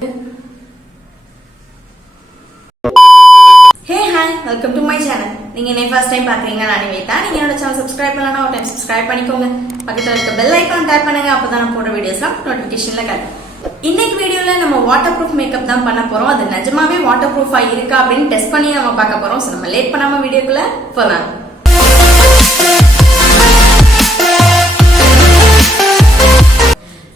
Hey hi, welcome to my channel. நீங்க என்ன first time பாக்குறீங்க நான் நிவேதா. நீங்க என்னோட சேனல் subscribe பண்ணலனா ஒரு டைம் subscribe பண்ணிக்கோங்க. பக்கத்துல இருக்க bell icon tap பண்ணுங்க அப்பதான் நான் போடுற வீடியோஸ்லாம் நோட்டிஃபிகேஷன்ல காட்டும். இன்னைக்கு வீடியோல நம்ம வாட்டர்ப்ரூஃப் மேக்கப் தான் பண்ண போறோம். அது நிஜமாவே வாட்டர்ப்ரூஃபா இருக்கா அப்படினு டெஸ்ட் பண்ணி நம்ம பார்க்க போறோம். சோ நம்ம லேட் பண்ணாம வீடியோக்குள்ள போலாம்.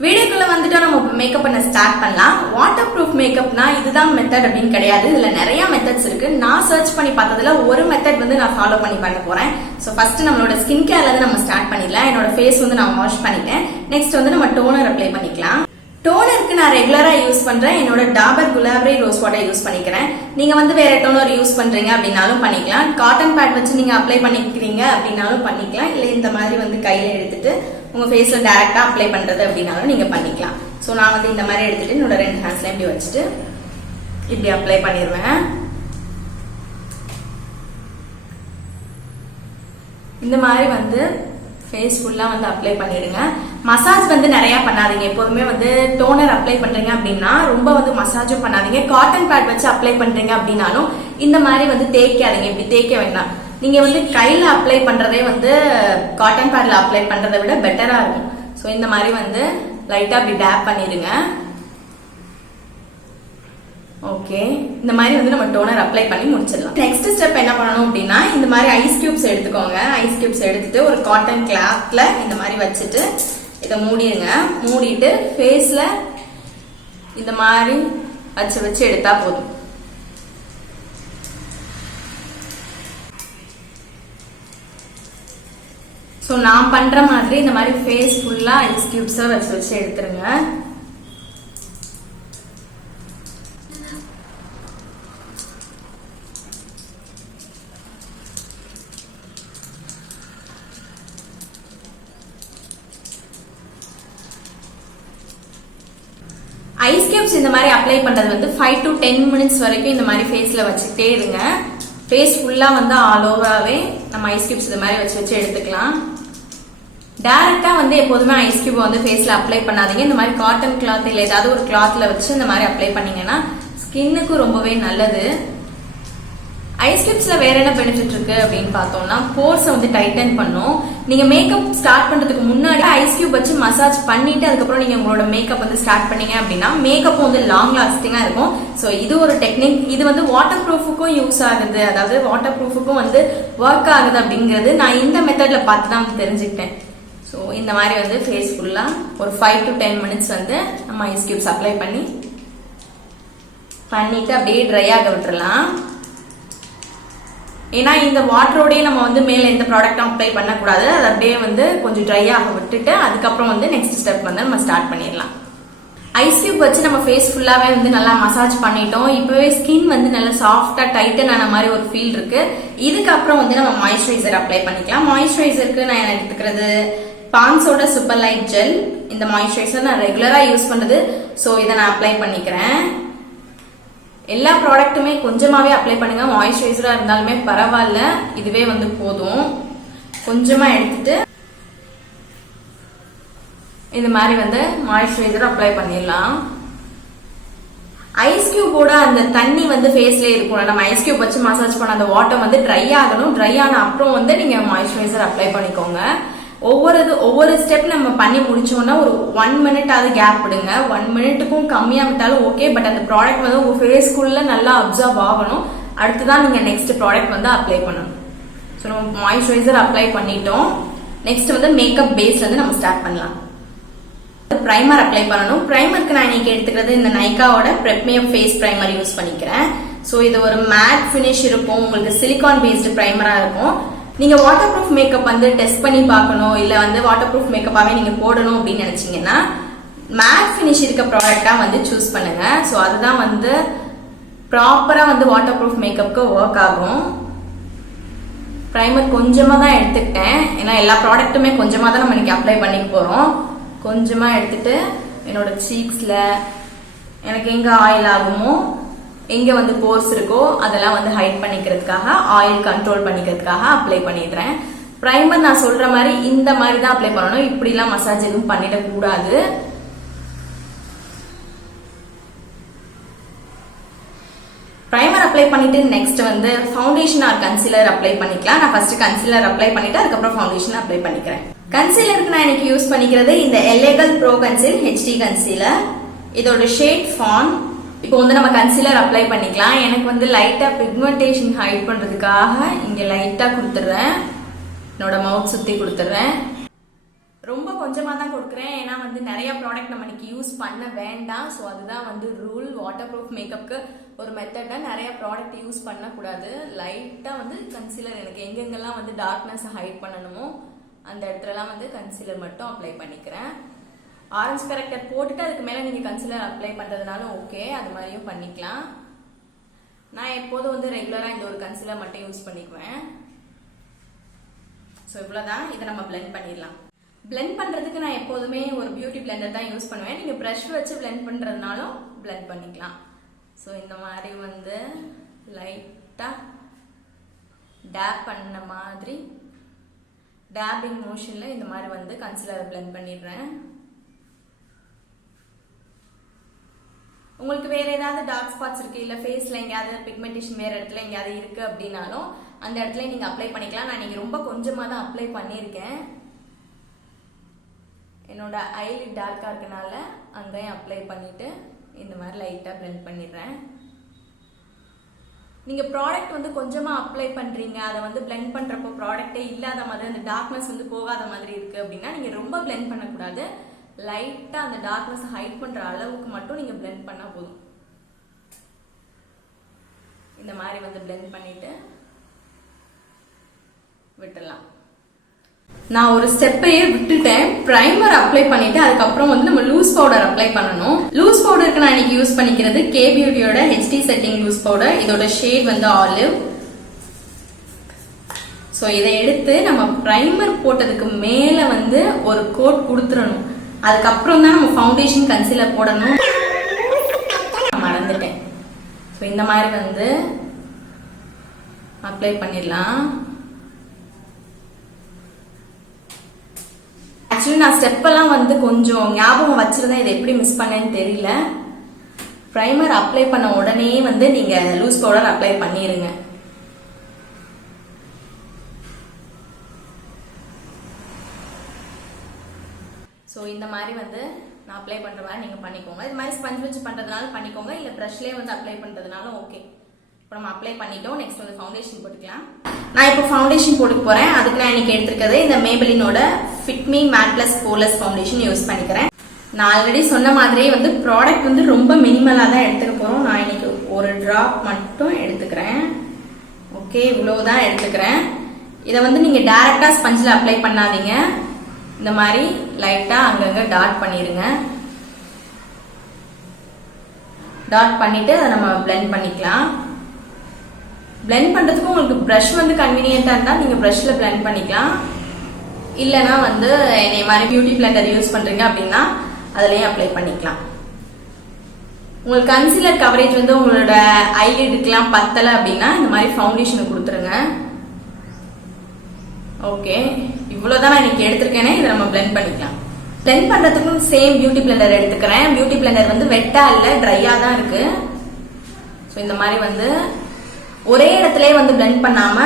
வீடியோக்குள்ள வந்துட்டு நம்ம மேக்கப் பண்ண ஸ்டார்ட் பண்ணலாம். வாட்டர் ப்ரூஃப் மேக்கப்னா இதுதான் மெத்தட் அப்படின்னு கிடையாது. இதுல நிறைய மெத்தட்ஸ் இருக்கு. நான் சர்ச் பண்ணி பார்த்ததுல ஒரு மெத்தட் வந்து நான் ஃபாலோ பண்ணி பண்ண போறேன். சோ ஃபர்ஸ்ட் நம்மளோட ஸ்கின் கேர்ல இருந்து நம்ம ஸ்டார்ட் பண்ணிடலாம். என்னோட ஃபேஸ் வந்து நான் வாஷ் பண்ணிட்டேன். நெக்ஸ்ட் வந்து நம்ம டோனர் அப்ளை பண்ணிக்கலாம். டோனருக்கு நான் ரெகுலரா யூஸ் பண்றேன். என்னோட டாபர் குலாபரி ரோஸ் வாட்டர் யூஸ் பண்ணிக்கிறேன். நீங்க வந்து வேற டோனர் யூஸ் பண்றீங்க அப்படின்னாலும் பண்ணிக்கலாம். காட்டன் பேட் வச்சு நீங்க அப்ளை பண்ணிக்கிறீங்க அப்படின்னாலும் பண்ணிக்கலாம். இல்ல இந்த மாதிரி வந்து கையில எடுத்துட்டு உங்க ஃபேஸ்ல டைரக்டா அப்ளை பண்றது அப்படின்னாலும் நீங்க பண்ணிக்கலாம். சோ நான் வந்து இந்த மாதிரி எடுத்துட்டு என்னோட ரெண்டு ஹேண்ட்ஸ்ல இப்படி வச்சுட்டு இப்படி அப்ளை பண்ணிடுவேன். இந்த மாதிரி வந்து ஃபேஸ் ஃபுல்லா வந்து அப்ளை பண்ணிடுங்க. மசாஜ் வந்து நிறைய பண்ணாதீங்க. எப்போதுமே வந்து டோனர் அப்ளை பண்றீங்க அப்படின்னா ரொம்ப வந்து மசாஜும் பண்ணாதீங்க. காட்டன் பேட் வச்சு அப்ளை பண்றீங்க அப்படின்னாலும் இந்த மாதிரி வந்து தேய்க்காதீங்க. இப்படி தேய்க்க வேண்டாம். நீங்க வந்து கையில அப்ளை பண்றதே வந்து காட்டன் பேட்ல அப்ளை பண்றதை விட பெட்டரா இருக்கும். சோ இந்த மாதிரி வந்து லைட்டா அப்படி டேப் பண்ணிடுங்க. ஓகே, இந்த மாதிரி வந்து நம்ம டோனர் அப்ளை பண்ணி முடிச்சிடலாம். நெக்ஸ்ட் ஸ்டெப் என்ன பண்ணணும் அப்படின்னா இந்த மாதிரி ஐஸ் கியூப்ஸ் எடுத்துக்கோங்க. ஐஸ் கியூப்ஸ் எடுத்துட்டு ஒரு காட்டன் கிளாத்ல இந்த மாதிரி வச்சுட்டு இதை மூடிடுங்க. மூடிட்டு ஃபேஸ்ல இந்த மாதிரி வச்சு வச்சு எடுத்தா போதும். சோ நான் பண்ற மாதிரி இந்த மாதிரி ஃபேஸ் ஃபுல்லா ஐஸ் கியூப்ஸ் வச்சு வச்சு எடுத்துருங்க. ஐஸ் கியூப்ஸ் இந்த மாதிரி அப்ளை பண்றது வந்து 5 to 10 minutes வரைக்கும் இந்த மாதிரி ஃபேஸ்ல வச்சுட்டே இருங்க. ஃபேஸ் ஃபுல்லா வந்து ஆல் ஓவராவே நம்ம ஐஸ் கியூப்ஸ் இந்த மாதிரி வச்சு வச்சு எடுத்துக்கலாம். டைரக்டா வந்து எப்போதுமே ஐஸ் கியூப் வந்து ஃபேஸ்ல அப்ளை பண்ணாதீங்க. இந்த மாதிரி காட்டன் கிளாத் இல்ல ஏதாவது ஒரு கிளாத்ல வச்சு இந்த மாதிரி அப்ளை பண்ணீங்கன்னா ஸ்கின்னுக்கு ரொம்பவே நல்லது. ஐஸ் கியூப்ஸ்ல வேற என்ன பெனிஃபிட் இருக்கு அப்படின்னு பார்த்தோம்னா போர்ஸ் வந்து டைட்டன் பண்ணும். நீங்க மேக்கப் ஸ்டார்ட் பண்றதுக்கு முன்னாடி ஐஸ் கியூப் வச்சு மசாஜ் பண்ணிட்டு அதுக்கப்புறம் நீங்க உங்களோட மேக்கப் வந்து ஸ்டார்ட் பண்ணீங்க அப்படின்னா மேக்கப் வந்து லாங் லாஸ்டிங்கா இருக்கும். சோ இது ஒரு டெக்னிக். இது வந்து வாட்டர் ப்ரூஃபுக்கும் யூஸ் ஆகுது. அதாவது வாட்டர் ப்ரூஃபுக்கும் வந்து ஒர்க் ஆகுது அப்படிங்கிறது நான் இந்த மெத்தட்ல பார்த்து தான் தெரிஞ்சுக்கிட்டேன். ஸோ இந்த மாதிரி வந்து ஃபேஸ் ஃபுல்லா ஒரு 5 to 10 minutes வந்து நம்ம ஐஸ் கியூப்ஸ் அப்ளை பண்ணிட்டு அப்படியே ட்ரை ஆக விட்டுறலாம். ஏன்னா இந்த வாட்டரோடய நம்ம வந்து மேல எந்த ப்ராடக்டும் அப்ளை பண்ணக்கூடாது. அது அப்படியே வந்து கொஞ்சம் ட்ரை ஆக விட்டுட்டு அதுக்கப்புறம் வந்து நெக்ஸ்ட் ஸ்டெப் வந்து நம்ம ஸ்டார்ட் பண்ணிடலாம். ஐஸ் கியூப் வச்சு நம்ம ஃபேஸ் ஃபுல்லாவே வந்து நல்லா மசாஜ் பண்ணிட்டோம். இப்பவே ஸ்கின் வந்து நல்லா சாஃப்டா டைட்டன் ஆன மாதிரி ஒரு ஃபீல் இருக்கு. இதுக்கப்புறம் வந்து நம்ம மாய்ஸ்சரைசர் அப்ளை பண்ணிக்கலாம். மாய்ஸ்சரைசருக்கு நான் எடுத்துக்கிறது பான்ஸோட சூப்பர் லைட் ஜெல். இந்த மாய்ஸ்சரைசர் நான் ரெகுலரா யூஸ் பண்றது. சோ இதை நான் அப்ளை பண்ணிக்கிறேன். எல்லா ப்ராடக்ட்டுமே கொஞ்சமாவே அப்ளை பண்ணுங்க. மாய்ஸ்சரைசரா இருந்தாலுமே பரவாயில்ல, இதுவே வந்து போதும். கொஞ்சமா எடுத்துட்டு இந்த மாதிரி வந்து மாய்ஸ்சரைசர் அப்ளை பண்ணிடலாம். ஐஸ் கியூபோட அந்த தண்ணி வந்து ஃபேஸ்ல இருக்கும். நம்ம ஐஸ் கியூப் வச்சு மசாஜ் பண்ண அந்த வாட்டர் வந்து ட்ரை ஆகணும். ட்ரை ஆன அப்புறம் வந்து நீங்க மாய்ஸ்சரைசர் அப்ளை பண்ணிக்கோங்க. ஒவ்வொரு ஸ்டெப் நம்ம பண்ணி முடிச்சோம்னா ஒரு 1 minute ஆவது கேப் விடுங்க. 1 minuteக்கும் கம்மியா விட்டாலும் ஓகே. பட் அந்த ப்ராடக்ட் வந்து உங்க ஃபேஸ்க்குள்ள நல்லா அப்சர்வ் ஆகணும். அடுத்துதான் நீங்க நெக்ஸ்ட் ப்ராடக்ட் வந்து அப்ளை பண்ணணும். ஸோ நம்ம மாய்ஸ்சரைசர் அப்ளை பண்ணிட்டோம். நெக்ஸ்ட் வந்து மேக்கப் பேஸ்ல இருந்து நம்ம ஸ்டார்ட் பண்ணலாம். பிரைமர் அப்ளை பண்ணணும். பிரைமருக்கு நான் இன்னைக்கு எடுத்துக்கிறது இந்த நைக்காவோட பிரெப்மியம் ஃபேஸ் பிரைமர் யூஸ் பண்ணிக்கிறேன். ஸோ இது ஒரு மேட் ஃபினிஷ் இருக்கும். உங்களுக்கு சிலிகான் பேஸ்டு பிரைமரா இருக்கும். நீங்க வாட்டர் ப்ரூஃப் மேக்கப் வந்து டெஸ்ட் பண்ணி பார்க்கணும், இல்ல வந்து வாட்டர் ப்ரூஃப் மேக்கப்பாவே நீங்க போடணும் அப்படின்னு நினைச்சீங்கன்னா மேட் ஃபினிஷ் இருக்க ப்ராடக்டா வந்து சூஸ் பண்ணுங்க. ஸோ அதுதான் வந்து ப்ராப்பரா வந்து வாட்டர் ப்ரூஃப் மேக்கப்க்கு ஒர்க் ஆகும். பிரைமர் கொஞ்சமா தான் எடுத்துக்கிட்டேன். ஏன்னா எல்லா ப்ராடக்ட்டுமே கொஞ்சமா தான் நம்ம இன்னைக்கு அப்ளை பண்ணிக்க போறோம். கொஞ்சமா எடுத்துட்டு என்னோட சீக்ஸ்ல எனக்கு எங்க ஆயில் ஆகுமோ எங்க வந்து போர்ஸ் இருக்கோ அதெல்லாம் வந்து ஹைட் பண்ணிக்கிறதுக்காக ஆயில் கண்ட்ரோல் பண்ணிக்கிறதுக்காக அப்ளை பண்ணிடுறேன். பிரைமர் நான் சொல்ற மாதிரி இந்த மாதிரி தான் அப்ளை பண்ணணும். இப்படி எல்லாம் மசாஜ் எதுவும் பண்ணிடக்கூடாது. அப்ளை பண்ணிட்டு நெக்ஸ்ட் வந்து ஃபவுண்டேஷன் ஆர் கன்சீலர் அப்ளை பண்ணிக்கலாம். நான் ஃபர்ஸ்ட் கன்சீலர் அப்ளை பண்ணிட்டு அதுக்கப்புறம் ஃபவுண்டேஷன் அப்ளை பண்ணிக்கிறேன். கன்சீலருக்கு நான் இன்னைக்கு யூஸ் பண்ணிக்கிறது இந்த எல்லேகல் ப்ரோ கன்சீல் HD கன்சீலர். இதோட ஷேட் ஃபான். இப்போ வந்து நம்ம கன்சீலர் அப்ளை பண்ணிக்கலாம். எனக்கு வந்து லைட்டா பிக்மெண்டேஷன் ஹைட் பண்றதுக்காக இங்க லைட்டா கொடுத்துறேன். என்னோட மவுத் சுத்தி கொடுத்துறேன். ரொம்ப கொஞ்சமா தான் கொடுக்குறேன். ஏன்னா வந்து நிறைய ப்ராடக்ட் நம்ம இன்னைக்கு யூஸ் பண்ண வேண்டாம். ஸோ அதுதான் வந்து ரூல். வாட்டர் ப்ரூஃப் மேக்கப்க்கு ஒரு மெத்தடா நிறைய ப்ராடக்ட் யூஸ் பண்ணக்கூடாது. லைட்டா வந்து கன்சீலர் எனக்கு எங்கெங்கெல்லாம் வந்து டார்க்னஸ் ஹைட் பண்ணணுமோ அந்த இடத்துலலாம் வந்து கன்சீலர் மட்டும் அப்ளை பண்ணிக்கிறேன். ஆரஞ்சு கரெக்டர் போட்டுட்டு அதுக்கு மேலே நீங்கள் கன்சீலர் அப்ளை பண்ணுறதுனாலும் ஓகே, அது மாதிரியும் பண்ணிக்கலாம். நான் எப்போதும் வந்து ரெகுலராக இந்த ஒரு கன்சீலர் மட்டும் யூஸ் பண்ணிக்குவேன். ஸோ இவ்வளோதான். இதை நம்ம பிளெண்ட் பண்ணிடலாம். பிளெண்ட் பண்ணுறதுக்கு நான் எப்போதுமே ஒரு பியூட்டி பிளெண்டர் தான் யூஸ் பண்ணுவேன். நீங்கள் ப்ரஷ் வச்சு பிளெண்ட் பண்ணுறதுனாலும் பிளெண்ட் பண்ணிக்கலாம். ஸோ இந்த மாதிரி வந்து லைட்டாக டேப் பண்ண மாதிரி டேப்பிங் மோஷனில் இந்த மாதிரி வந்து கன்சீலரை பிளெண்ட் பண்ணிடுறேன். உங்களுக்கு வேற ஏதாவது டார்க் ஸ்பாட்ஸ் இருக்கு, இல்ல ஃபேஸ்ல எங்கேயாவது பிக்மெண்டேஷன் வேற இடத்துல எங்கேயாவது இருக்கு அப்படின்னாலும் அந்த இடத்துல நீங்க அப்ளை பண்ணிக்கலாம். நான் நீங்க ரொம்ப கொஞ்சமா தான் அப்ளை பண்ணியிருக்கேன். என்னோட ஐலிட் டார்க்கா இருக்கனால அங்கேயும் அப்ளை பண்ணிட்டு இந்த மாதிரி லைட்டா பிளெண்ட் பண்ணிடுறேன். நீங்க ப்ராடக்ட் வந்து கொஞ்சமா அப்ளை பண்றீங்க, அதை வந்து பிளெண்ட் பண்றப்போ ப்ராடக்டே இல்லாத மாதிரி அந்த டார்க்னஸ் வந்து போகாத மாதிரி இருக்கு அப்படின்னா நீங்க ரொம்ப பிளெண்ட் பண்ணக்கூடாது. லைட்டா அந்த டார்க்னஸ் ஹைட் பண்ற அளவுக்கு மட்டும் நீங்க பிளெண்ட் பண்ணா போதும். இந்த மாதிரி வந்து பிளெண்ட் பண்ணிட்டு விட்டுடலாம். நான் ஒரு ஸ்டெப்பையே விட்டுட்டேன். பிரைமர் அப்ளை பண்ணிட்டு அதுக்கப்புறம் வந்து நம்ம லூஸ் பவுடர் அப்ளை பண்ணணும். லூஸ் பவுடருக்கு நான் இன்னைக்கு யூஸ் பண்ணிக்கிறது கே பியூட்டியோட HD செட்டிங் லூஸ் பவுடர். இதோட ஷேட் வந்து ஆலிவ். ஸோ இதை எடுத்து நம்ம பிரைமர் போட்டதுக்கு மேல வந்து ஒரு கோட் கொடுத்துடணும். அதுக்கப்புறம் தான் நம்ம ஃபவுண்டேஷன் கன்சீலர் போடணும். மறந்துட்டேன். ஸோ இந்த மாதிரி வந்து அப்ளை பண்ணிடலாம். ஆக்சுவலி நான் ஸ்டெப்பெல்லாம் வந்து கொஞ்சம் ஞாபகம் வச்சிருந்தேன். இதை எப்படி மிஸ் பண்ணேன்னு தெரியல. பிரைமர் அப்ளை பண்ண உடனே வந்து நீங்க லூஸ் பவுடர் அப்ளை பண்ணிருங்க. ஸோ இந்த மாதிரி வந்து நான் அப்ளை பண்ற மாதிரி நீங்க பண்ணிக்கோங்க. இது மாதிரி ஸ்பஞ்ச் வச்சு பண்றதுனால பண்ணிக்கோங்க, இல்ல ப்ரஷ்லேயே வந்து அப்ளை பண்றதுனாலும் ஓகே. இப்போ நம்ம அப்ளை பண்ணிட்டோம். நெக்ஸ்ட் வந்து ஃபவுண்டேஷன் போட்டுக்கலாம். நான் இப்போ ஃபவுண்டேஷன் போட்டுக்க போறேன். அதுக்கு நான் இன்னைக்கு எடுத்துக்கிறது இந்த மேபெலினோட fit me matte plus poreless foundation use பண்ணிக்கிறேன். நான் ஆல்ரெடி சொன்ன மாதிரியே வந்து ப்ராடக்ட் வந்து ரொம்ப மினிமலா தான் எடுத்துக்க போறோம். நான் இன்னைக்கு ஒரு டிராப் மட்டும் எடுத்துக்கிறேன். ஓகே, இவ்வளவுதான் எடுத்துக்கிறேன். இதை வந்து நீங்க டைரக்டா ஸ்பஞ்சில் அப்ளை பண்ணாதீங்க. இந்த மாதிரி லைட்டா அங்கங்க டாட் பண்ணிருங்க. டாட் பண்ணிட்டு அதை நம்ம பிளெண்ட் பண்ணிக்கலாம். பிளெண்ட் பண்றதுக்கு உங்களுக்கு பிரஷ் வந்து கன்வீனியன்டா இருந்தா நீங்க பிரஷ்ல பிளெண்ட் பண்ணிக்கலாம். இல்லைன்னா வந்து என்னை மாதிரி பியூட்டி பிளெண்டர் யூஸ் பண்றீங்க அப்படின்னா அதுலயும் அப்ளை பண்ணிக்கலாம். உங்களுக்கு கன்சீலர் கவரேஜ் வந்து உங்களோட ஐலிடுக்கெல்லாம் பத்தலை அப்படின்னா இந்த மாதிரி ஃபவுண்டேஷனை கொடுத்துருங்க. ஓகே, இவ்வளவுதான் நான் இன்னைக்கு எடுத்திருக்கேனே. இதை நம்ம பிளெண்ட் பண்ணிக்கலாம். பிளெண்ட் பண்றதுக்கும் சேம் பியூட்டி பிளெண்டர் எடுத்துக்கிறேன். பியூட்டி பிளெண்டர் வந்து வெட்டா இல்ல, ட்ரையா தான் இருக்கு. ஸோ இந்த மாதிரி வந்து ஒரே இடத்துல வந்து பிளெண்ட் பண்ணாம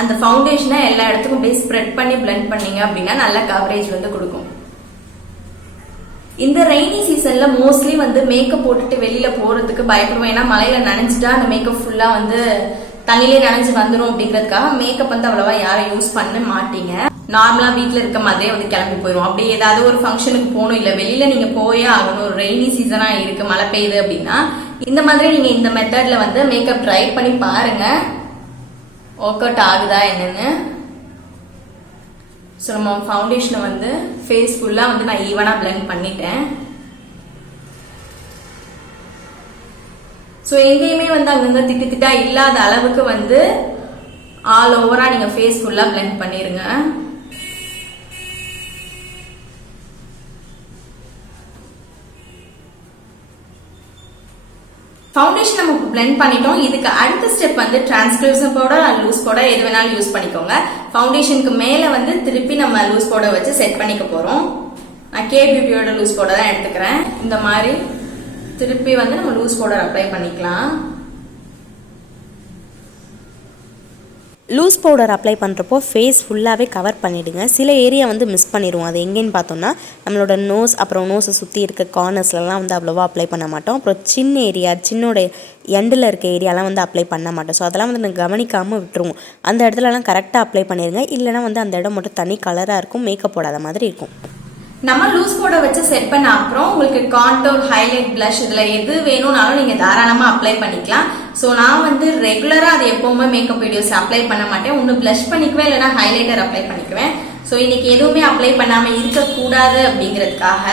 அந்த ஃபவுண்டேஷனை எல்லா இடத்துக்கும் அப்படியே ஸ்ப்ரெட் பண்ணி பிளெண்ட் பண்ணீங்க அப்படின்னா நல்ல கவரேஜ் வந்து கொடுக்கும். இந்த ரெய்னி சீசன்ல மோஸ்ட்லி வந்து மேக்கப் போட்டுட்டு வெளியில போறதுக்கு பயப்படுவேன். ஏன்னா மழையில நனைஞ்சிட்டா அந்த மேக்கப் ஃபுல்லா வந்து தண்ணிலே நனைஞ்சு வந்துடும் அப்படிங்கிறதுக்காக மேக்கப் வந்து அவ்வளவா யாரும் யூஸ் பண்ண மாட்டீங்க. நார்மலா வீட்டுல இருக்க மாதிரியே வந்து கிளம்பி போயிடும். அப்படி ஏதாவது ஒரு ஃபங்க்ஷனுக்கு போகணும், இல்ல வெளியில நீங்க போயே ஆகணும், ஒரு ரெய்னி சீசனா இருக்கு, மழை பெய்யுது அப்படின்னா இந்த மாதிரி நீங்க இந்த மெத்தட்ல வந்து மேக்கப் ட்ரை பண்ணி பாருங்க, ஒர்க் அவுட் ஆகுதா என்னன்னு. ஸோ நம்ம ஃபவுண்டேஷனை வந்து ஃபேஸ் ஃபுல்லா வந்து நான் ஈவனா பிளெண்ட் பண்ணிட்டேன். ஸோ எங்கேயுமே வந்து அங்கங்க திட்டு திட்டா இல்லாத அளவுக்கு வந்து ஆல் ஓவரா நீங்க ஃபேஸ் ஃபுல்லா பிளெண்ட் பண்ணிருங்க. ஃபவுண்டேஷன் நம்ம பிளெண்ட் பண்ணிட்டோம். இதுக்கு அடுத்த ஸ்டெப் வந்து டிரான்ஸ்லூசன்ட் பவுடர் அல்லது லூஸ் பவுடர் எது வேணாலும் யூஸ் பண்ணிக்கோங்க. ஃபவுண்டேஷனுக்கு மேல வந்து திருப்பி நம்ம லூஸ் பவுடர் வச்சு செட் பண்ணிக்க போறோம். நான் கே பியூட்டியோட லூஸ் பவுடர் தான் எடுத்துக்கிறேன். இந்த மாதிரி திருப்பி வந்து நம்ம லூஸ் பவுடர் அப்ளை பண்ணிக்கலாம். லூஸ் பவுடர் அப்ளை பண்ணுறப்போ ஃபேஸ் ஃபுல்லாகவே கவர் பண்ணிவிடுங்க. சில ஏரியா வந்து மிஸ் பண்ணிடுவோம். அது எங்கேன்னு பார்த்தோன்னா நம்மளோட நோஸ், அப்புறம் நோஸை சுற்றி இருக்க கார்னர்ஸ்லாம் வந்து அவ்வளோவா அப்ளை பண்ண மாட்டோம். அப்புறம் சின்ன ஏரியா, சின்னோட எண்டில் இருக்க ஏரியாலாம் வந்து அப்ளை பண்ண மாட்டோம். ஸோ அதெல்லாம் வந்து நான் கவனிக்காமல் விட்டுருவோம். அந்த இடத்துலலாம் கரெக்டாக அப்ளை பண்ணிடுங்க. இல்லைனா வந்து அந்த இடம் மட்டும் தனி கலராக இருக்கும், மேக்கப் போடாத மாதிரி இருக்கும். நம்ம லூஸ் பவுடர் வச்சு செட் பண்ண அப்புறம் உங்களுக்கு கான்டோர், ஹைலைட், பிளஷ் இதுல எது வேணும்னாலும் நீங்க தாராளமா அப்ளை பண்ணிக்கலாம். ஸோ நான் வந்து ரெகுலரா அது எப்பவுமே மேக்கப் வீடியோஸ் அப்ளை பண்ண மாட்டேன். ஒன்று பிளஷ் பண்ணிக்குவேன், இல்லைன்னா ஹைலைட்டர் அப்ளை பண்ணிக்குவேன். ஸோ இன்னைக்கு எதுவுமே அப்ளை பண்ணாம இருக்கக்கூடாது அப்படிங்கிறதுக்காக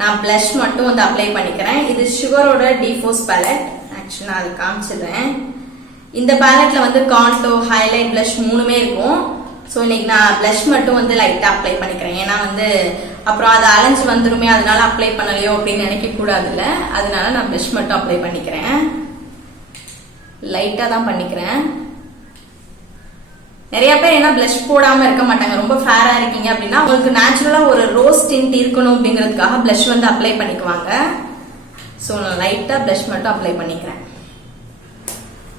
நான் பிளஷ் மட்டும் வந்து அப்ளை பண்ணிக்கிறேன். இது சுகரோட டிஃபோஸ் பேலட். ஆக்சுவலி நான் அது காமிச்சிடுறேன். இந்த பேலட்ல வந்து கான்டோர், ஹைலைட், பிளஷ் மூணுமே இருக்கும். ஸோ இன்னைக்கு நான் பிளஷ் மட்டும் வந்து லைட்டா அப்ளை பண்ணிக்கிறேன். ஏன்னா வந்து அப்புறம் அது அலைஞ்சு வந்துருமே, அதனால அப்ளை பண்ணலையோ அப்படின்னு நினைக்க கூடாதுல்ல, அதனால நான் பிளஷ் மட்டும் அப்ளை பண்ணிக்கிறேன். லைட்டா தான் பண்ணிக்கிறேன். நிறைய பேர் என்ன பிளஷ் போடாம இருக்க மாட்டாங்க. ரொம்ப ஃபேரா இருக்கீங்க அப்படின்னா உங்களுக்கு நேச்சுரலா ஒரு ரோஸ் டிண்ட் இருக்கணும் அப்படிங்கிறதுக்காக பிளஷ் வந்து அப்ளை பண்ணிக்குவாங்க. ஸோ நான் லைட்டா பிளஷ் மட்டும் அப்ளை பண்ணிக்கிறேன்.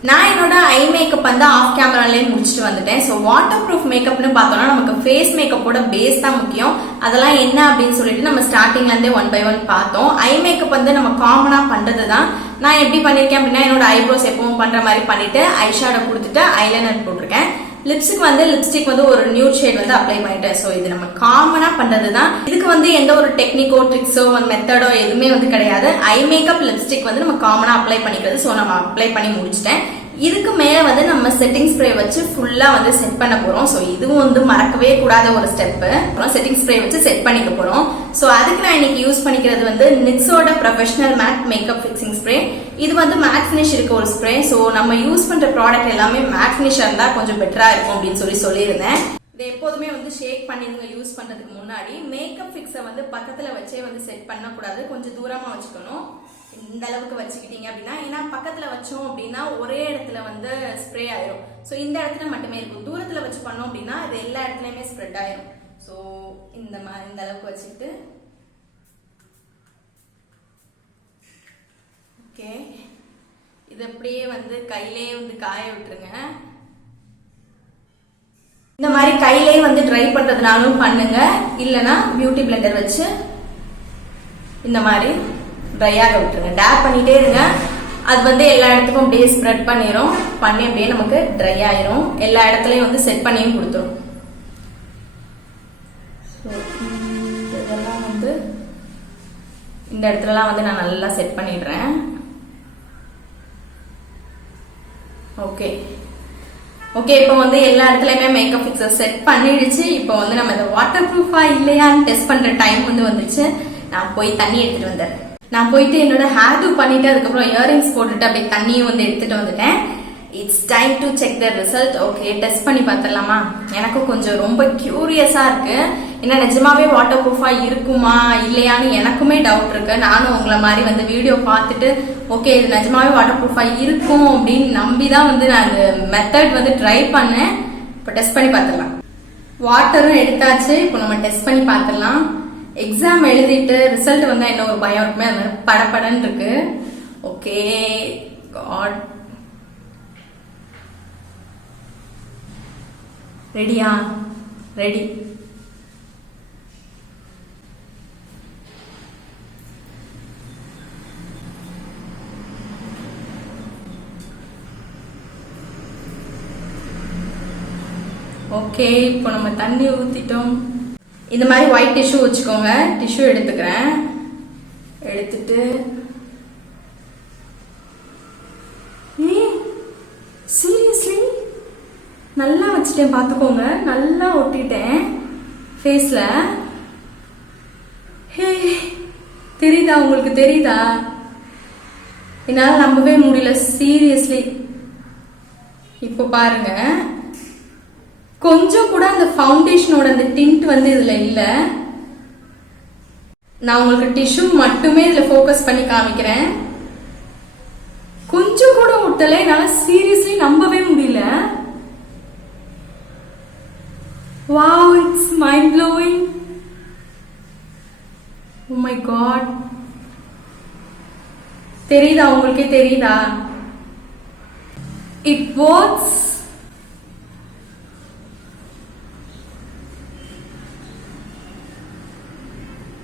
நான் என்னோட ஐ மேக்கப் வந்து ஆஃப் கேமராலேயே முடிச்சுட்டு வந்துட்டேன். ஸோ வாட்டர் ப்ரூஃப் மேக்கப்னு பார்த்தோம்னா நமக்கு ஃபேஸ் மேக்கப்போட பேஸ் தான் முக்கியம். அதெல்லாம் என்ன அப்படின்னு சொல்லிட்டு நம்ம ஸ்டார்டிங்ல இருந்தே 1 by 1 பார்த்தோம். ஐ மேக்கப் வந்து நம்ம காமனா பண்றது தான். நான் எப்படி பண்ணிருக்கேன் அப்படின்னா என்னோட ஐப்ரோஸ் எப்பவும் பண்ற மாதிரி பண்ணிட்டு ஐ ஷேடோ கொடுத்துட்டு ஐலைனர் போட்டிருக்கேன். லிப்ஸ்டிக் வந்து லிப்ஸ்டிக் வந்து ஒரு நியூட் ஷேட் வந்து அப்ளை பண்ணிட்டேன். ஸோ இது நம்ம காமனா பண்றது தான். இதுக்கு வந்து எந்த ஒரு டெக்னிக்கோ, ட்ரிக்ஸோ, மெத்தடோ எதுவுமே வந்து கிடையாது. ஐ மேக்கப், லிப்ஸ்டிக் வந்து நம்ம காமனா அப்ளை பண்ணிக்கிறது. ஸோ நம்ம அப்ளை பண்ணி முடிச்சிட்டேன். இதுக்கு மேல வந்து நம்ம செட்டிங் ஸ்ப்ரே வச்சு ஃபுல்லா வந்து செட் பண்ண போறோம். ஸோ இதுவும் வந்து மறக்கவே கூடாத ஒரு ஸ்டெப். செட்டிங் ஸ்ப்ரே வச்சு செட் பண்ணிக்க போறோம். ஸோ அதுக்கு நான் இன்னைக்கு யூஸ் பண்ணிக்கிறது வந்து நிக்ஸோட professional matte makeup fixing spray. இது வந்து மேட் ஃபினிஷ் இருக்க ஒரு ஸ்ப்ரே. ஸோ நம்ம யூஸ் பண்ற ப்ராடக்ட் எல்லாமே மேட் ஃபினிஷா இருந்தா கொஞ்சம் பெட்டரா இருக்கும் அப்படின்னு சொல்லியிருந்தேன். இது எப்போதுமே வந்து ஷேக் பண்ணிருங்க யூஸ் பண்றதுக்கு முன்னாடி. மேக்கப் ஃபிக்ஸை வந்து பக்கத்துல வச்சே வந்து செட் பண்ணக்கூடாது, கொஞ்சம் தூரமா வச்சுக்கணும். இந்த அளவுக்கு வச்சுக்கிட்டீங்க அப்படின்னா, ஏன்னா பக்கத்துல வச்சோம் அப்படின்னா ஒரே இடத்துல வந்து ஸ்ப்ரே ஆயிரும். ஸோ இந்த இடத்துல மட்டுமே இருக்கும். தூரத்துல வச்சு பண்ணோம் அப்படின்னா இது எல்லா இடத்துலயுமே ஸ்ப்ரெட் ஆயிரும். ஸோ இந்த அளவுக்கு வச்சுக்கிட்டு ஓகே, இது அப்படியே வந்து கையிலே வந்து காய விட்டுருங்க. இந்த மாதிரி கையிலே வந்து ட்ரை பண்றதுனாலும் பண்ணுங்க, இல்லைன்னா பியூட்டி பிளெண்டர் வச்சு இந்த மாதிரி ட்ரையாக விட்டுருங்க. டேப் பண்ணிட்டே இருங்க. அது வந்து எல்லா இடத்துக்கும் அப்படியே ஸ்ப்ரெட் பண்ணிடும். பண்ணி அப்படியே நமக்கு ட்ரை ஆயிரும். எல்லா இடத்துலையும் வந்து செட் பண்ணியும் கொடுத்துரும். இதெல்லாம் வந்து இந்த இடத்துலலாம் வந்து நான் நல்லா செட் பண்ணிடுறேன். ஓகே ஓகே, இப்போ வந்து எல்லா இடத்துலயுமே மேக்கப் ஃபிக்ஸர் செட் பண்ணிடுச்சு. இப்போ வந்து நம்ம இதை வாட்டர் ப்ரூஃபா இல்லையான்னு டெஸ்ட் பண்ற டைம் வந்து வந்துச்சு. நான் போய் தண்ணி எடுத்துட்டு வந்தேன். நான் போயிட்டு என்னோட ஹேர் டூ பண்ணிட்டு அதுக்கப்புறம் இயரிங்ஸ் போட்டுட்டு அப்படியே தண்ணியும் வந்து எடுத்துட்டு வந்துட்டேன். It's time to check the result. Okay, test பண்ணி பார்த்துடலாமா? எனக்கும் கொஞ்சம் ரொம்ப கியூரியஸா இருக்கு. ஏன்னா நிஜமாவே வாட்டர் ப்ரூஃபா இருக்குமா இல்லையான்னு எனக்குமே டவுட் இருக்கு. நானும் உங்களை மாதிரி வந்து வீடியோ பார்த்துட்டு ஓகே இது நிஜமாவே வாட்டர் ப்ரூஃபா இருக்கும் அப்படின்னு நம்பிதான் வந்து நான் அந்த மெத்தட் வந்து ட்ரை பண்ணேன். இப்போ டெஸ்ட் பண்ணி பார்த்துடலாம். வாட்டரும் எடுத்தாச்சு. இப்போ நம்ம டெஸ்ட் பண்ணி பார்த்துடலாம். எக்ஸாம் எழுதிட்டு ரிசல்ட் வந்தா என்ன ஒரு பயம் இருக்குமே, அது மாதிரி படப்படன்னு இருக்கு. ஓகே காட், ரெடியா? ரெடி. ஓகே, இப்போ நம்ம தண்ணி ஊத்திட்டோம். இந்த மாதிரி ஒயிட் டிஷ்யூ வச்சுக்கோங்க. டிஷ்யூ எடுத்துக்கிறேன். எடுத்துட்டு சீரியஸ்லி நல்லா வச்சுட்டேன், பார்த்துக்கோங்க. நல்லா ஒட்டிட்டேன் ஃபேஸ்ல. ஹே, தெரியுதா உங்களுக்கு? தெரியுதா? என்னால நம்பவே முடியல சீரியஸ்லி. இப்போ பாருங்க, கொஞ்சம் கூட அந்த ஃபவுண்டேஷனோட அந்த டிண்ட் வந்து இதுல இல்ல. நான் உங்களுக்கு டிஷ்யூ மட்டுமே இதுல ஃபோக்கஸ் பண்ணி காமிக்கிறேன். கொஞ்சம் கூட ஒட்டல. என்னால சீரியஸ்லி நம்பவே முடியல. Wow, it's mind blowing. Oh my god. தெரியுதா உங்களுக்கே? தெரியுதா? It works.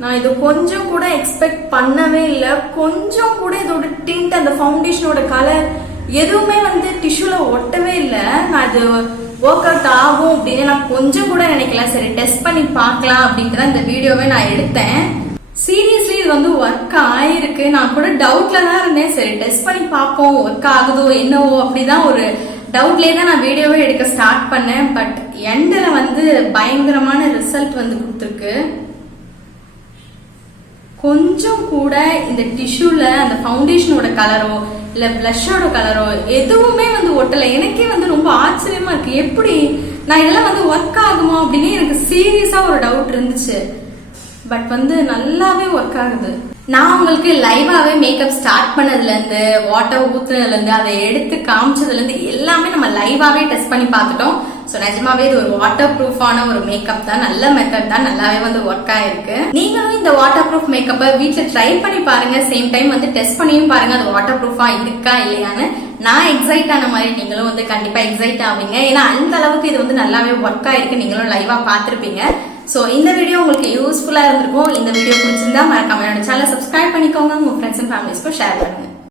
நான் இது கொஞ்சம் கூட எக்ஸ்பெக்ட் பண்ணவே இல்லை. கொஞ்சம் கூட இதோட டிண்ட், அந்த ஃபவுண்டேஷனோட கலர் எதுவுமே வந்து டிஷ்யூல ஒட்டவே இல்லை. நான் இது ஒர்க் அவுட் ஆகும் அப்படின்னு நான் கொஞ்சம் கூட நினைக்கல. சரி டெஸ்ட் பண்ணி பார்க்கலாம் அப்படின்ட்டு தான் இந்த வீடியோவை நான் எடுத்தேன். சீரியஸ்லி இது வந்து ஒர்க் ஆயிருக்கு. நான் கூட டவுட்ல தான் இருந்தேன். சரி டெஸ்ட் பண்ணி பார்ப்போம், ஒர்க் ஆகுதோ என்னவோ அப்படிதான் ஒரு டவுட்லேயே தான் நான் வீடியோவே எடுக்க ஸ்டார்ட் பண்ணேன். பட் எண்டில் வந்து பயங்கரமான ரிசல்ட் வந்து கொடுத்துருக்கு. கொஞ்சம் கூட இந்த டிஷ்யூல அந்த ஃபவுண்டேஷனோட கலரோ இல்ல பிளஷோட கலரோ எதுவுமே வந்து ஒட்டல. எனக்கே வந்து ரொம்ப ஆச்சரியமா இருக்கு. எப்படி நான் இதெல்லாம் வந்து ஒர்க் ஆகுமா அப்படின்னு எனக்கு சீரியஸா ஒரு டவுட் இருந்துச்சு. பட் வந்து நல்லாவே ஒர்க் ஆகுது. நான் உங்களுக்கு லைவாவே மேக்கப் ஸ்டார்ட் பண்ணதுல இருந்து, வாட்டர் ஊத்துனதுல இருந்து, அதை எடுத்து காமிச்சதுல இருந்து எல்லாமே நம்ம லைவாவே டெஸ்ட் பண்ணி பார்த்துட்டோம். ஸோ நிஜமாவே இது ஒரு வாட்டர் ப்ரூஃபான ஒரு மேக்கப் தான், நல்ல மெத்தட் தான், நல்லாவே வந்து ஒர்க் ஆயிருக்கு. நீங்களும் இந்த வாட்டர் ப்ரூஃப் மேக்கப்பை வீட்டில் ட்ரை பண்ணி பாருங்க. சேம் டைம் வந்து டெஸ்ட் பண்ணியும் பாருங்க அது வாட்டர் ப்ரூஃபா இருக்கா இல்லையான்னு. நான் எக்ஸைட் ஆன மாதிரி நீங்களும் வந்து கண்டிப்பா எக்ஸைட் ஆவீங்க. ஏன்னா அந்த அளவுக்கு இது வந்து நல்லாவே ஒர்க் ஆயிருக்கு. நீங்களும் லைவா பார்த்துருப்பீங்க. ஸோ இந்த வீடியோ உங்களுக்கு யூஸ்ஃபுல்லா இருந்திருக்கும். இந்த வீடியோ பிடிச்சிருந்தா மறக்காம என்னோட சேனலை சப்ஸ்கிரைப் பண்ணிக்கோங்க. உங்க ஃப்ரெண்ட்ஸ் அண்ட் ஃபேமிலிஸ்க்கும் ஷேர் பண்ணுங்க.